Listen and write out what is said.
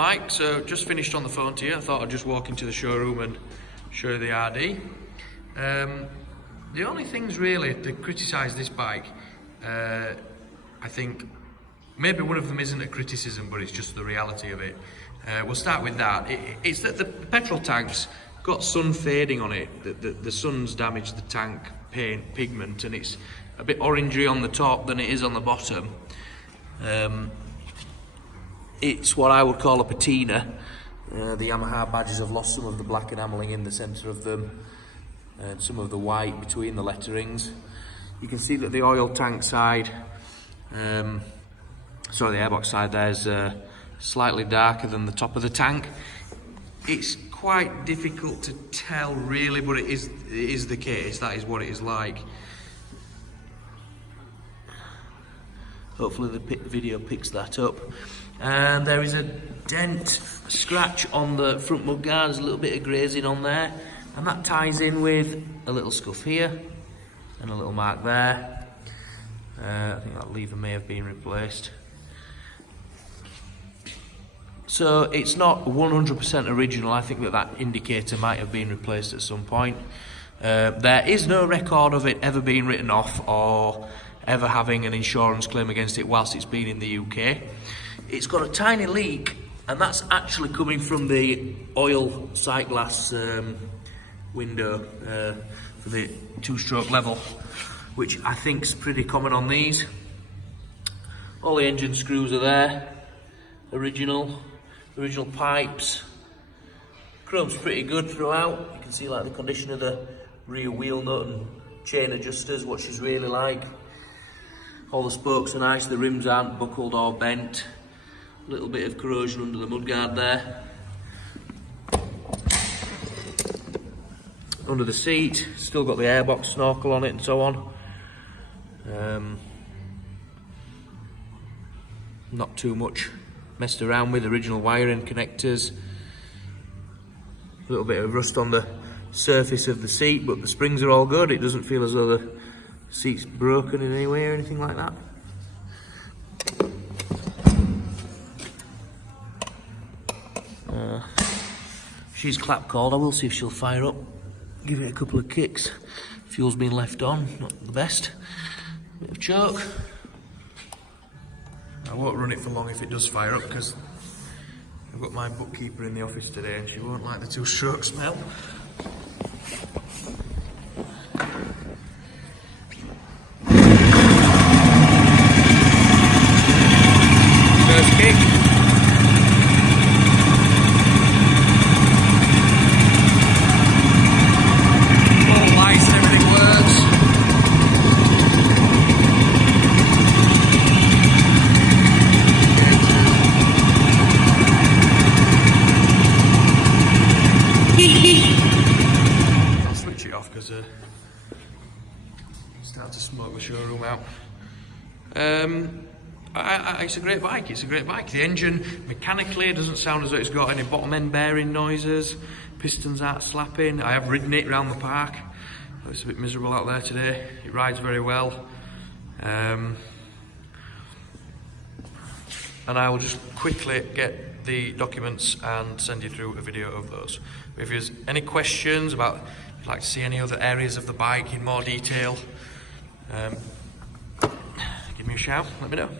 Mike, so just finished on the phone to you. I thought I'd just walk into the showroom and show you the RD. The only things really to criticise this bike, I think maybe one of them isn't a criticism, but it's just the reality of it. We'll start with that. It's that the petrol tank's got sun fading on it. The sun's damaged the tank paint pigment, and it's a bit orangey on the top than it is on the bottom. It's what I would call a patina. The Yamaha badges have lost some of the black enamelling in the centre of them and some of the white between the letterings. You can see that the oil tank side, the airbox side there's slightly darker than the top of the tank. It's quite difficult to tell really, but it is the case. That is what it is like. Hopefully the video picks that up. And there is a dent, scratch on the front mudguard. There's a little bit of grazing on there, and that ties in with a little scuff here and a little mark there. I think that lever may have been replaced. So it's not 100% original. I think that indicator might have been replaced at some point. There is no record of it ever being written off or ever having an insurance claim against it whilst it's been in the UK. It's got a tiny leak, and that's actually coming from the oil sight glass window for the two-stroke level, which I think is pretty common on these. All the engine screws are there, original pipes. Chrome's pretty good throughout. You can see like the condition of the rear wheel nut and chain adjusters, what she's really like. All the spokes are nice, the rims aren't buckled or bent. A little bit of corrosion under the mudguard there. Under the seat, still got the airbox snorkel on it and so on. Not too much messed around with, original wiring connectors. A little bit of rust on the surface of the seat, but the springs are all good. It doesn't feel as though the seat's broken in any way or anything like that. She's clap called. I will see if she'll fire up. Give it a couple of kicks. Fuel's been left on, not the best. Bit of choke. I won't run it for long if it does fire up, because I've got my bookkeeper in the office today and she won't like the two-stroke smell. First kick. All lights and everything works. I'll switch it off because start to smoke the showroom out. It's a great bike. It's a great bike. The engine mechanically doesn't sound as though it's got any bottom end bearing noises. Pistons aren't slapping. I have ridden it around the park. It's a bit miserable out there today. It rides very well. And I will just quickly get the documents and send you through a video of those. If there's any questions about, if you'd like to see any other areas of the bike in more detail, give me a shout, let me know.